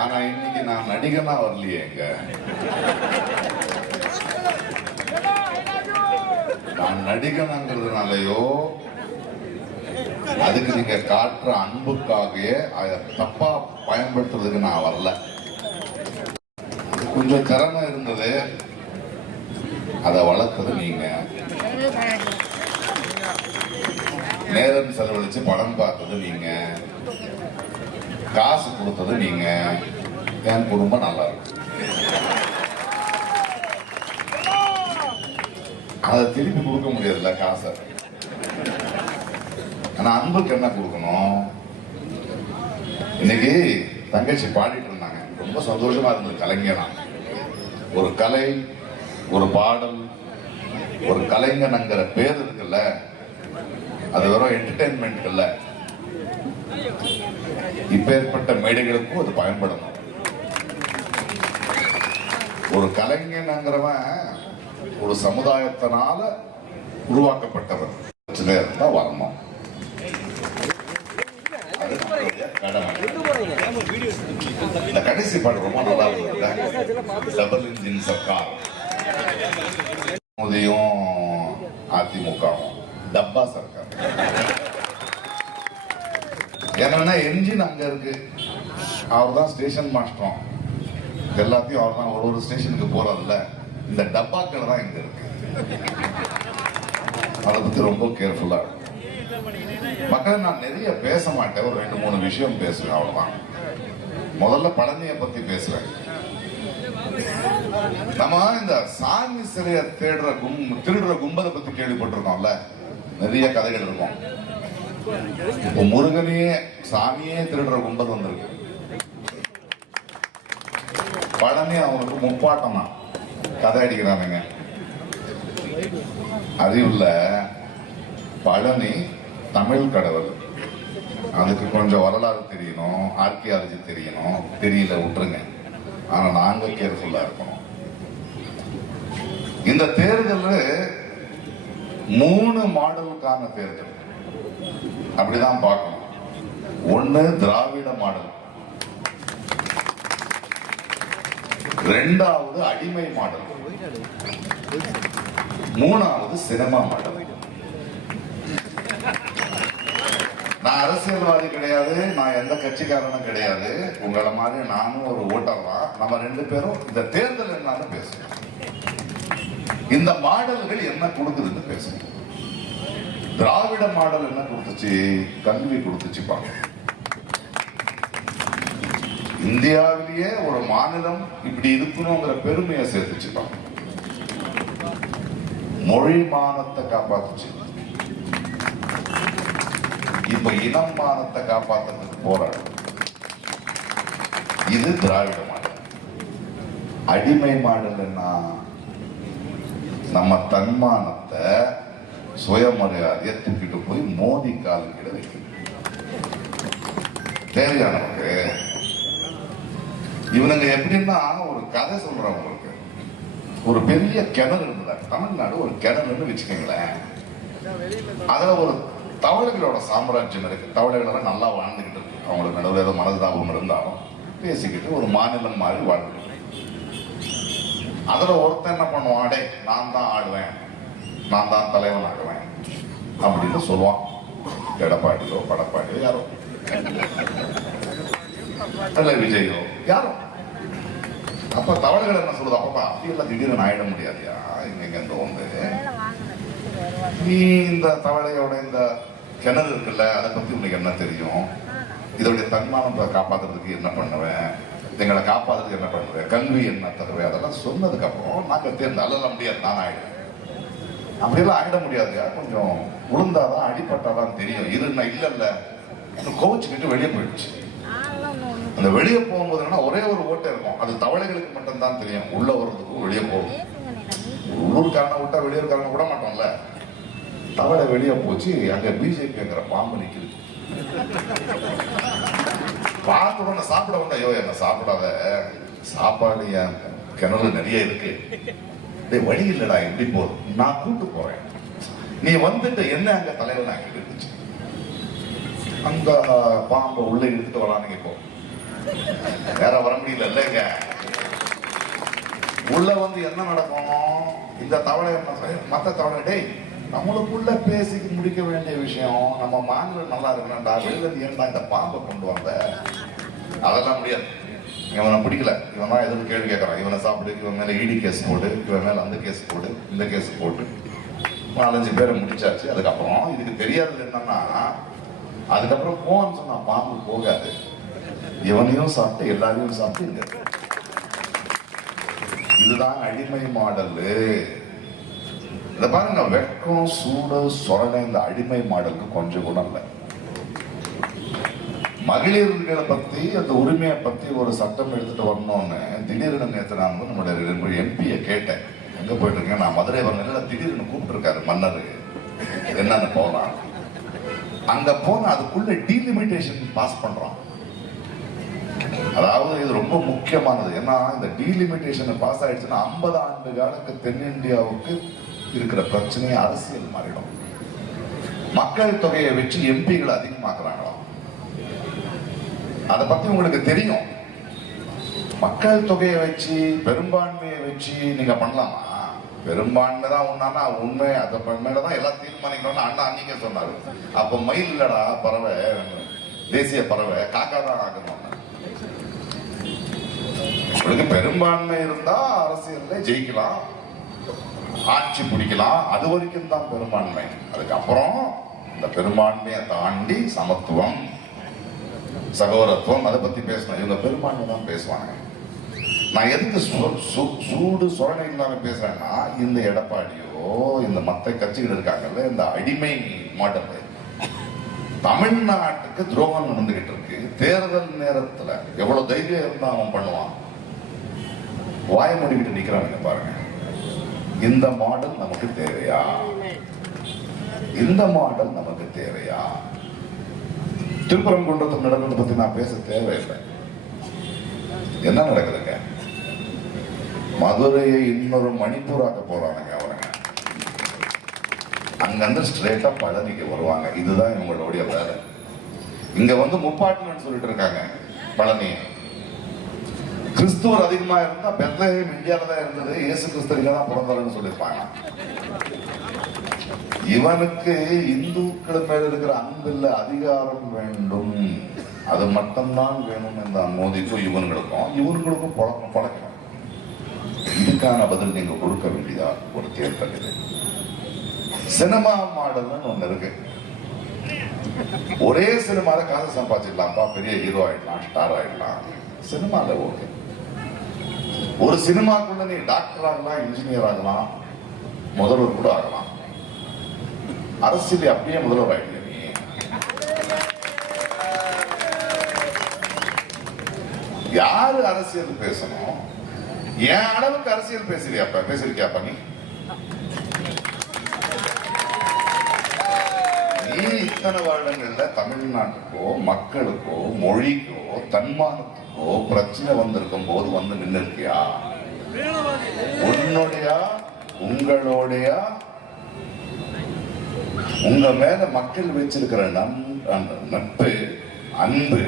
ஆனா இன்னைக்கு நான் நடிகனா வரலையே. நான் நடிகனாங்கிறதுனாலயோ அதுக்கு நீங்க காட்டுற அன்புக்காகவே அதை தப்பா பயன்படுத்துறதுக்கு நான் வரல. கொஞ்சம் திறமை இருந்தது, அதை வளர்த்தது நீங்க. நேரம் செலவழிச்சு படம் பார்த்தது நீங்க, காசு கொடுத்தது நீங்க. என் குடும்பம் நல்லா இருக்கு. அதை திருப்பி கொடுக்க முடியாதுல்ல காசை. ஆனா அன்புக்கு என்ன கொடுக்கணும்? இன்னைக்கு தங்கச்சி பாடிட்டு இருந்தாங்க, ரொம்ப சந்தோஷமா இருந்தது. கலைஞனா ஒரு கலை, ஒரு பாடல், ஒரு கலைஞனுங்கிற பேர் இருக்குல்ல, அது வெறும் என்டர்டைன்மெண்ட் இல்ல. இப்பேற்பட்ட மேடைகளுக்கும் அது பயன்படணும். ஒரு கலைஞனுங்கிறவன் ஒரு சமுதாயத்தினால உருவாக்கப்பட்டவர் தான் வரணும். இந்த கடைசி பாட்டு ரொம்ப நல்லா இருக்கு. டபுள் இன்ஜின் சர்க்கார், மோதியும் அதிமுகவும் டப்பா சர்க்கார். ஏன்னா என்ஜின் அங்க இருக்கு, அவர் தான் ஸ்டேஷன் மாஸ்டரும், எல்லாத்தையும் அவர் தான் ஒரு ஸ்டேஷனுக்கு போறதில்ல. இந்த டப்பாக்கள் தான் இங்க இருக்கு. அதை பத்தி ரொம்ப கேர்ஃபுல்லா இருக்கும். மக்கள் நான் நிறைய பேச மாட்டேன், ஒரு 2-3 விஷயம் பேசுவேன், அவ்வளவுதான். முதல்ல பழனியை பத்தி பேசுறேன். நம்ம இந்த சாமி சிலைய திருடுற கும்பலை பத்தி கேள்விப்பட்டிருக்கோம்ல, நிறைய கதைகள் இருக்கும். இப்போ முருகனையே சாமியே திருடுற கும்பல் வந்திருக்கு. பழனி அவங்களுக்கு முப்பாட்டமா கதை அடிக்கிறானுங்க. அறிவுள்ள பழனி தமிழ் கடவுள், அதுக்கு கொஞ்சம் வரலாறு தெரியணும், ஆர்கியாலஜி தெரியணும். தெரியல விட்டுருங்க, ஆனா நாங்க கேர்ஃபுல்லா இருக்கணும். இந்த தேர்தல் 3 மாடலுக்கான தேர்தல், அப்படிதான் பார்க்கணும். 1 திராவிட மாடல், 2வது அடிமை மாடல், 3வது சினிமா மாடல். நான் அரசியல்வாதி கிடையாது, நான் எந்த கட்சிக்காரனும் கிடையாது. உங்களை மாதிரி நானும் ஒரு ஓட்டர் தான். நம்ம 2 பேரும் இந்த தேர்தல் என்னன்னு பேசணும். இந்த மாடல்கள் என்ன கொடுக்குதுன்னு பேசணும். திராவிட மாடல் என்ன கொடுத்துச்சு? கல்வி கொடுத்துச்சு. பாருங்க, இந்தியாவிலேயே ஒரு மாநிலம் இப்படி இருக்கணுங்கிற பெருமையை சேர்த்துச்சுப்பாங்க. மொழி மானத்தை காப்பாத்துச்சு. இப்ப இனம் மானத்தை காப்பாத்துறதுக்கு போராடும். இது திராவிட மாடல். அடிமை மாடல் என்ன? நம்ம தன்மானத்தை, சுயமரியாதையை தூக்கிட்டு போய் மோதி கால் கிட வைக்கும். தேவையானவங்க இவனுங்க எப்படின்னா, ஒரு கதை சொல்றவங்களுக்கு ஒரு பெரிய கிணறு இருந்தது தமிழ்நாடு. ஒரு கிணறுன்னு வச்சுக்கோங்களேன். அதுல ஒரு தவளைகளோட சாம்ராஜ்யம் இருக்கு. தவளைகள் நல்லா வாழ்ந்துகிட்டு இருக்கு. அவங்களுக்கு நடுவில் ஏதோ மனதாபம் இருந்தாலும் பேசிக்கிட்டு ஒரு மாநிலம் மாதிரி வாழ்ந்துட்டு. அதுல ஒருத்தன் என்ன பண்ணுவான், அடே நான் தான் ஆடுவேன், நான் தான் தலைவன் ஆடுவேன் அப்படின்னு சொல்லுவான். எடப்பாடியோ படப்பாடியோ யாரோ, அல்ல விஜயோ யாரோ. அப்ப தவளைகள் என்ன சொல்லுது, அப்பப்பா அப்படியெல்லாம் திடீர்னு ஆயிட முடியாதுயா, இங்க வந்து நீ இந்த தவளையோட இந்த கிணறு இருக்குல்ல, அதை பத்தி உனக்கு என்ன தெரியும்? இதோடைய தன்மானத்தை காப்பாத்துறதுக்கு என்ன பண்ணுவேன், எங்களை காப்பாத்துறதுக்கு என்ன பண்ணுவேன், கல்வி என்ன தருவேன், அதெல்லாம் சொன்னதுக்கு அப்புறம் நாங்க தேர்ந்து அல்ல முடியாது, நான் ஆயிடுவேன். அப்படியெல்லாம் ஆயிட முடியாதுயா, கொஞ்சம் உளுந்தாதான் அடிப்பட்டாதான் தெரியும். இல்ல இல்ல கோவிச்சுக்கிட்டு வெளியே போயிடுச்சு. அந்த வெளியே போகும்போது ஒரே ஒரு ஓட்டை இருக்கும், அது தவளைகளுக்கு மட்டும்தான் தெரியும். உள்ள வர்றதுக்கும் வெளியே போகும். உள்ளூர்காரனை விட்டா வெளியூர்காரனை விட மாட்டோம்ல. தவளை வெளியே போச்சு. அங்க பிஜேபிங்கிற பாம்பு நிக்குது. பார்த்த உடனே சாப்பிட வந்த, ஐயோ என்ன சாப்பிடாத, சாப்பாடு என் கிணறு நிறைய இருக்கு, வழி இல்லடா, எப்படி போதும், நான் கூட்டு போறேன், நீ வந்துட்டு என்ன அங்க தலைவன் ஆக்கிட்டு இருந்துச்சு. அந்த பாம்பை உள்ள இழுத்துட்டு வரானுங்க. இப்போ வேற வர முடியல இல்லைங்க. உள்ள வந்து என்ன நடக்கும்? இந்த தவளை மத்த தவளை, டேய் நம்மளுக்குள்ள பேசி முடிக்க வேண்டிய விஷயம், நம்ம மாநிலம் நல்லா இருக்கணும்டா, வெளியில ஏன்டா இந்த பாம்பை கொண்டு வந்த, அதெல்லாம் முடியாது. இவனை பிடிக்கல, இவன் தான் எதுவும் கேள்வி கேட்கறான், இவனை சாப்பிடு, இவன் மேல இடி கேஸ் போடு, இவன் மேல அந்த கேஸ் போடு, இந்த கேஸ் போட்டு 4-5 பேரை முடிச்சாச்சு. அதுக்கப்புறம் இதுக்கு தெரியாதது என்னன்னா, அதுக்கப்புறம் போன்னு சொன்னா பாம்பு போகாது, இவனையும் சாப்பிட்டு எல்லாரையும் சாப்பிட்டு. இதுதான் அடிமை மாடல். இத பாருங்க, வெட்கம் சூடு சொரணை இந்த அடிமை மாடலுக்கு கொஞ்சம் கூட இல்லை. மகளிர்களை பத்தி அந்த உரிமையை பத்தி ஒரு சட்டம் எடுத்துட்டு வரணும்னு திடீர்னு நேற்று நான் வந்து நம்மளுடைய எம்பியை கேட்டேன், எங்க போயிட்டு இருக்கேன், நான் மதுரை வரல, திடீர்னு கூப்பிட்டு இருக்காரு மன்னர், என்னன்னு போகலாம். அங்க போன அதுக்குள்ள டீலிமிட்டேஷன் பாஸ் பண்றான். அதாவது இது ரொம்ப முக்கியமானது. ஏன்னா இந்த டீலிமிட்டேஷன் பாஸ் ஆயிடுச்சுன்னா 50 ஆண்டு காலத்துக்கு தென்னிந்தியாவுக்கு இருக்கிற பிரச்சனையை அரசியல் மாறிடும். மக்கள் தொகையை வச்சு எம்பிகளை அதிகமாக்குறாங்களாம். அதை பத்தி உங்களுக்கு தெரியும். மக்கள் தொகையை வச்சு பெரும்பான்மையை வச்சு நீங்க பண்ணலாமா? பெரும்பான்மை தான் உண்மைனா உண்மை, அதை மேலதான் எல்லாம் தீர்மானிக்கணும்னு அண்ணா அன்னைக்கே சொன்னாரு. அப்ப மயில் இல்லடா பறவை, தேசிய பறவை, காக்கா தான் ஆகணும். உங்களுக்கு பெரும்பான்மை இருந்தா அரசியல்ல ஜெயிக்கலாம், ஆட்சி பிடிக்கலாம், அது வரைக்கும் தான் பெரும்பான்மை. அதுக்கப்புறம் இந்த பெரும்பான்மையை தாண்டி சமத்துவம், சகோதரத்துவம், அதை பத்தி பேசணும். இவங்க பெரும்பான்மை தான் பேசுவாங்க. நான் எதுக்கு சூடு சொரணை இல்லாம பேசுறேன்னா, இந்த எடப்பாடியோ இந்த மத்த கட்சிகள் இருக்காங்கல்ல, இந்த அடிமை மாடல் தமிழ்நாட்டுக்கு துரோகம் நடந்துகிட்டு இருக்கு. தேர்தல் நேரத்துல எவ்வளவு தைரியம் இருந்தா அவன் பண்ணுவான், வாய மூடிக்கிட்டு நிக்கிறாங்க பாருங்க. இந்த மாடல் நமக்கு தேவையா? இந்த மாடல் நமக்கு தேவையா? திருப்பரங்குன்றத்தில் நடக்கிறத பத்தி நான் பேச தேவையில்லை. என்ன நடக்குதுங்க? மதுரையை இன்னொரு மணிப்பூராக்க போறாங்க அவனுங்க. அங்கிருந்து ஸ்ட்ரெயிட்டா பழனிக்கு வருவாங்க. இதுதான் இவங்களுடைய வேலை. இங்க வந்து முப்பாட்டன் சொல்லிட்டு இருக்காங்க. பழனி கிறிஸ்துவர் அதிகமா இருந்தா பெத்லஹேம் இந்தியால தான் இருந்தது, இயேசு கிறிஸ்து இங்க தான் பிறந்தாருன்னு சொல்லியிருப்பாங்க. இவனுக்கு இந்துக்கள் மேல இருக்கிற அன்பில்ல அதிகாரம் வேண்டும், அது மட்டும்தான் வேணும். இந்த மோதிக்கும் இவனுங்களுக்கும் பழக்கணும். இதுக்கான பதில் நீங்க கொடுக்க வேண்டியதா ஒரு தேர்தல். இது சினிமா மாடல்னு ஒண்ணு இருக்கு. ஒரே சினிமால காசு சம்பாதிச்சிடலாம்ப்பா, பெரிய ஹீரோ ஆயிடலாம், ஸ்டார் ஆயிடலாம். சினிமால ஓகே. ஒரு சினிமாக்குள்ள நீ டாக்டர் ஆகலாம், இன்ஜினியர் ஆகலாம், முதல்வர் கூட ஆகலாம். அரசியல் அப்படியே முதல்வர் ஆயிடுங்க. நீ யாரு அரசியல் பேசணும்? என் அளவுக்கு அரசியல் பேசிருக்கியாப்பா நீ? இத்தனை வருடங்கள்ல தமிழ்நாட்டுக்கோ மக்களுக்கோ மொழிக்கோ தன்மானத்துக்கோ பிரச்சனை வந்திருக்கும் போது வந்து நின்று இருக்கியா? உன்னுடைய உங்களுடைய உங்க மேல மக்கள் வச்சிருக்கிற நட்பு, அன்பு,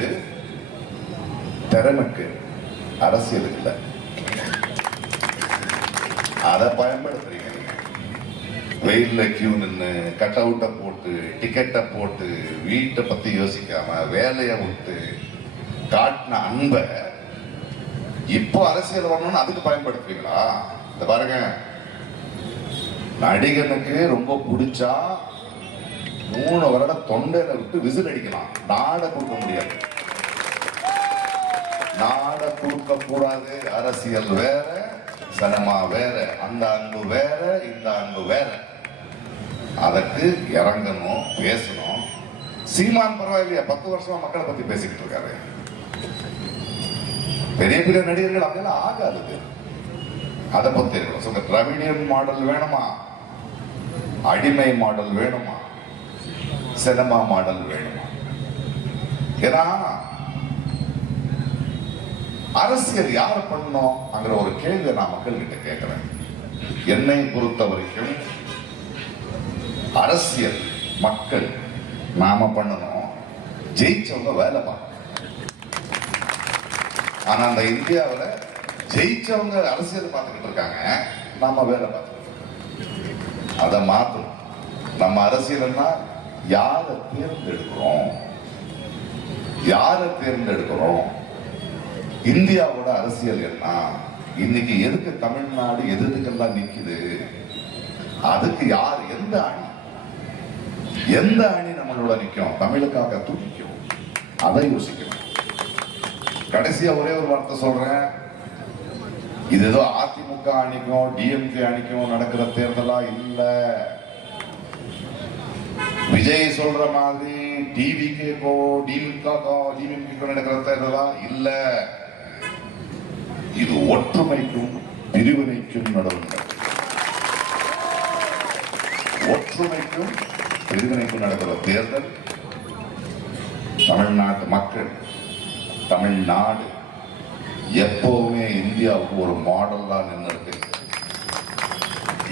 திறமைக்கு அரசியலுக்கு இல்லை. அதை பயன்படுத்துறீங்க. வெயில்ல கியூ நின்று கட் அவுட்டை போட்டு டிக்கெட்டை போட்டு வீட்டை பத்தி யோசிக்காம வேலையை விட்டு காட்டின அன்பை இப்போ அரசியல் வரணும்னு அதுக்கு பயன்படுத்துவீங்களா? இந்த பாருங்க, நடிகனுக்கு ரொம்ப பிடிச்சா 3 வருடம் தொண்டையில விட்டு விசில் அடிக்கலாம், நாட கொடுக்க முடியாது. நாட கொடுக்க கூடாது. அரசியல் வேற, சினிமா வேற, அந்த அன்பு வேற, இந்த அன்பு வேற. அதற்கு இறங்கணும், பேசணும். சீமான் பரவாயில்லையா, 10 வருஷமா மக்களை பத்தி பேசிக்கிட்டு இருக்காரு. பெரிய பெரிய நடிகர்கள் அப்படியெல்லாம் ஆகாது. அதை பத்தி இருக்கணும். திராவிடியன் மாடல் வேணுமா, அடிமை மாடல் வேணுமா, சினிமா மாடல் வேணுமா? ஏன்னா அரசியல் யாரை பண்ணணும் அங்கிற ஒரு கேள்வியை நான் மக்கள் கிட்ட கேட்கிறேன். என்னை பொறுத்த வரைக்கும் அரசியல் மக்கள் நாம பண்ணணும், ஜெயிச்சவங்க வேலை பார்க்கணும். ஆனா அந்த இந்தியாவில் ஜெயிச்சவங்க அரசியல் பார்த்துக்கிட்டு இருக்காங்க, நாம வேலை பார்த்துக்கிட்டு இருக்கோம். அதை மாற்றணும். நம்ம அரசியல்னா யாரை தேர்ந்தெடுக்கிறோம், யாரை தேர்ந்தெடுக்கிறோம். இந்தியாவோட அரசியல் என்ன? இன்னைக்கு எதுக்கு தமிழ்நாடு எதுக்கெல்லாம் நிக்குது? அதுக்கு யார், எந்த அணி நம்மளோட நிக்கும், தமிழுக்காக துடிக்கும், அதை யோசிக்கணும். கடைசியா ஒரே ஒரு வார்த்தை சொல்றேன். இது ஏதோ அதிமுக அணிக்கும் டிஎம்கே அணிக்கும் நடக்கிற தேர்தலா இல்ல. விஜய் சொல்ற மாதிரி டிவிகேக்கோ டிஎம்கேக்கோ நடக்கிற தேர்தலா இல்ல. இது ஒற்றுமைக்கும் பிரிவினைக்கும் நடுவுங்க. ஒற்றுமைக்கும் பிரிவினைக்கும் நடக்கிற தேர்தல். தமிழ்நாட்டு மக்கள், தமிழ்நாடு எப்பவுமே இந்தியாவுக்கு ஒரு மாடல் தான் நின்று இருக்கு.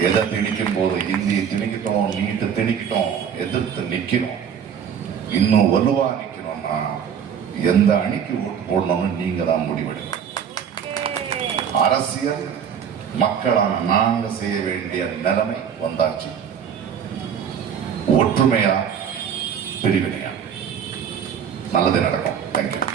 எதை திணிக்கும் போது இந்தியை திணிக்கிட்டோம், நீட்டு திணிக்கிட்டோம், எதிர்த்து நிக்கணும். இன்னும் வலுவா நிக்கணும்னா எந்த அணிக்கு ஓட்டு போடணும்னு நீங்க தான் முடிவெடுக்கணும். அரசியல் மக்களான நாங்க செய்ய வேண்டிய நிலைமை வந்தாச்சு. ஒற்றுமையா பிரிவினையா? நல்லது நடக்கும். தேங்க்யூ.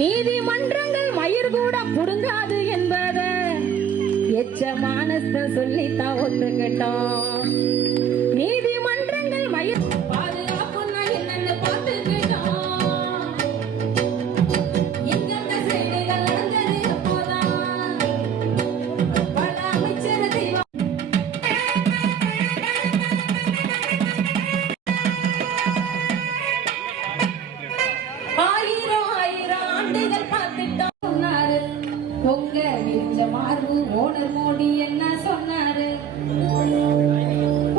நீதிமன்றங்கள் மயிர் கூட புடுங்காது என்பத எச்சமானஸ்த சொல்லித்தான் ஒத்துக்கிட்டோம். நீதிமன்றங்கள் மயிர் பாதுகாப்புன்னா என்னன்னு பார்த்துக்கிட்டோம். எங்கெந்த செய்திகள் நடந்தது அப்போதான் பல அமைச்சர் பொங்க விரிஞ்ச மார்பு ஓனர் மோடி என்ன சொன்னாரு?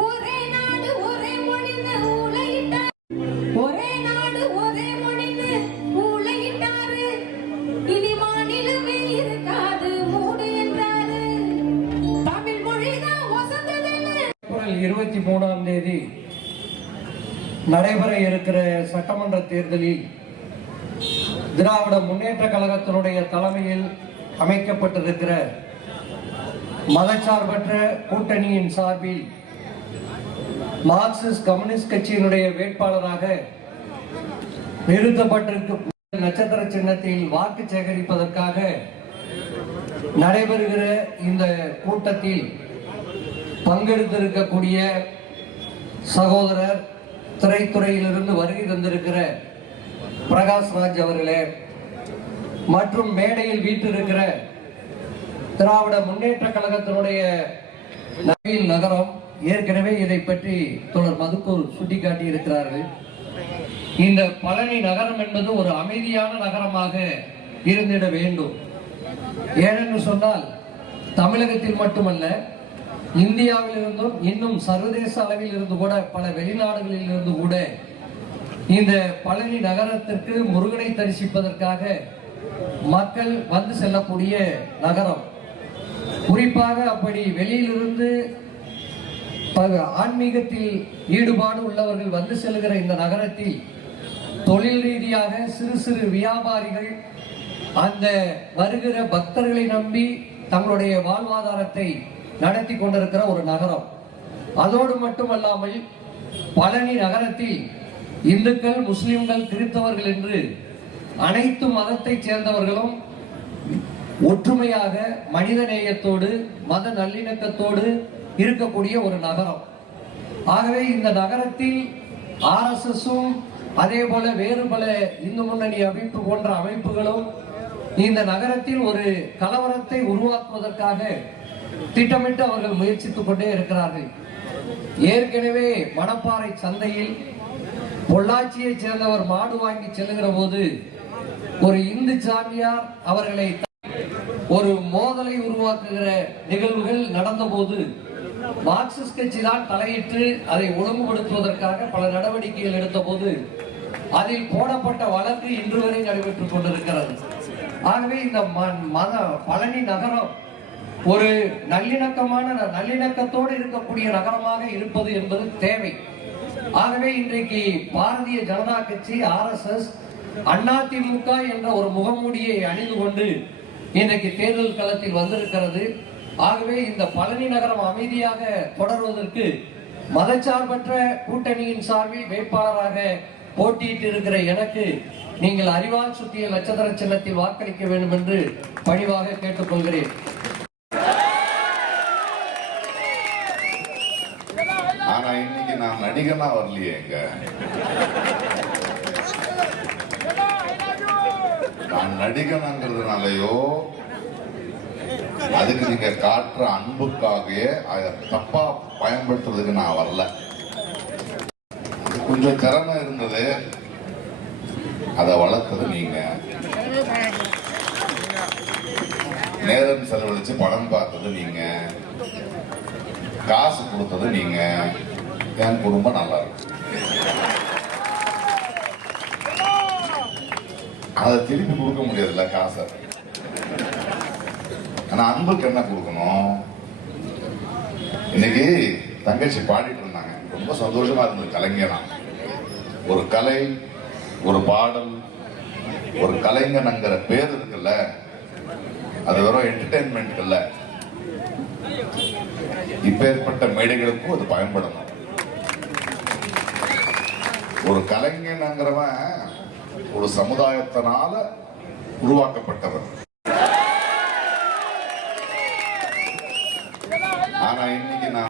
ஒரே நாடு ஒரே மொழின்னு ஊழையிட்டார். ஒரே நாடு ஒரே மொழின்னு ஊழையிட்டாரு. இனி மாநிலமே இருக்காது மூடு என்றாரு. தமிழ் மொழிதான் வசந்ததுன்னு. ஏப்ரல் 23ஆம் தேதி நடைபெற இருக்கிற சட்டமன்ற தேர்தலில் திராவிட முன்னேற்ற கழகத்தினுடைய தலைமையில் அமைக்கப்பட்டிருக்கிற மதச்சார்பற்ற கூட்டணியின் சார்பில் மார்க்சிஸ்ட் கம்யூனிஸ்ட் கட்சியினுடைய வேட்பாளராக நிறுத்தப்பட்டிருக்கும் நட்சத்திர சின்னத்தில் வாக்கு சேகரிப்பதற்காக நடைபெறுகிற இந்த கூட்டத்தில் பங்கெடுத்திருக்கக்கூடிய சகோதரர் திரைத்துறையிலிருந்து வருகை தந்திருக்கிற பிரகாஷ்ராஜ் அவர்களே மற்றும் மேடையில் வீற்றிருக்கிற திராவிட முன்னேற்ற கழகத்தினுடைய நகரம், ஏற்கனவே இதை பற்றி தொடர் மதுக்கூர் சுட்டிக்காட்டி இருக்கிறார்கள். இந்த பழனி நகரம் என்பது ஒரு அமைதியான நகரமாக இருந்திட வேண்டும். ஏனென்று சொன்னால் தமிழகத்தில் மட்டுமல்ல, இந்தியாவில் இருந்தும் இன்னும் சர்வதேச அளவில் இருந்து கூட பல வெளிநாடுகளில் இருந்து கூட இந்த பழனி நகரத்திற்கு முருகனை தரிசிப்பதற்காக மக்கள் வந்து செல்லக்கூடிய நகரம். குறிப்பாக அப்படி வெளியிலிருந்து ஆன்மீகத்தில் ஈடுபாடு உள்ளவர்கள் வந்து செல்கிற இந்த நகரத்தில் தொழில் ரீதியாக சிறு சிறு வியாபாரிகள் அந்த வருகிற பக்தர்களை நம்பி தங்களுடைய வாழ்வாதாரத்தை நடத்தி கொண்டிருக்கிற ஒரு நகரம். அதோடு மட்டுமல்லாமல் பழனி நகரத்தில் இந்துக்கள், முஸ்லிம்கள், கிறிஸ்தவர்கள் என்று அனைத்து மதத்தை சேர்ந்தவர்களும் ஒற்றுமையாக மனித நேயத்தோடு மத நல்லிணக்கத்தோடு இருக்கக்கூடிய ஒரு நகரம். ஆகவே இந்த நகரத்தில் RSSம் அதே போல வேறு பல இந்து முன்னணி அமைப்பு போன்ற அமைப்புகளும் இந்த நகரத்தில் ஒரு கலவரத்தை உருவாக்குவதற்காக திட்டமிட்டு அவர்கள் முயற்சித்துக் கொண்டே இருக்கிறார்கள். ஏற்கனவே மணப்பாறை சந்தையில் பொள்ளாச்சியை சேர்ந்தவர் மாடு வாங்கி செல்லுகிற போது ஒரு இந்து சாமியார் அவர்களை ஒரு மோதலை உருவாக்குகிற நிகழ்வுகள் நடந்த போது மார்க்சிஸ்ட் கட்சி தான் தலையிட்டு அதை ஒழுங்குபடுத்துவதற்காக பல நடவடிக்கைகள் எடுத்த போது அதில் போடப்பட்ட வழக்கு இன்று வரை நடைபெற்றுக் கொண்டிருக்கிறது. ஆகவே இந்த பழனி நகரம் ஒரு நல்லிணக்கத்தோடு இருக்கக்கூடிய நகரமாக இருப்பது என்பது தேவை. ஆகவே இன்றைக்கு பாரதிய ஜனதா கட்சி, RSS, அதிமுக என்ற ஒரு முகமூடியை அணிந்து கொண்டு இன்றைக்கு தேர்தல் களத்தில் வந்திருக்கிறது. ஆகவே இந்த பழனி நகரம் அமைதியாக தொடர்வதற்கு மதச்சார்பற்ற கூட்டணியின் சார்பில் வேட்பாளராக போட்டியிட்டு இருக்கிற எனக்கு நீங்கள் அறிவால் சுற்றிய நட்சத்திர சின்னத்தில் வாக்களிக்க வேண்டும் என்று பணிவாக கேட்டுக்கொள்கிறேன். ஆனா இன்னைக்கு நான் நடிகனா வரலையே. நான் நடிகனாங்கிறதுனாலயோ அதுக்கு நீங்க காட்டுற அன்புக்காகவே அதை தப்பா பயன்படுத்துறதுக்கு நான் வரல. கொஞ்சம் திறமை இருந்தது, அதை வளர்த்தது நீங்க. நேரம் செலவழிச்சு படம் பார்த்தது நீங்க, காசு கொடுத்தது நீங்க. என் குடும்பம் நல்லா இருக்கு. அதை திருப்பி கொடுக்க முடியாதுல்ல காசை. ஆனா அன்புக்கு என்ன கொடுக்கணும்? இன்னைக்கு தங்கச்சி பாடிட்டு இருந்தாங்க, ரொம்ப சந்தோஷமா இருந்தது. கலைஞனா ஒரு கலை, ஒரு பாடல், ஒரு கலைஞனுங்கிற பேர் இருக்குல்ல, அது வெறும் என்டர்டைன்மெண்ட் இல்ல. இப்பேற்பட்ட மேடைகளுக்கும் அது பயன்படணும். ஒரு கலைஞனுங்கிறவன் ஒரு சமுதாயத்தினால உருவாக்கப்பட்டவர். ஆனா இன்னைக்கு நான்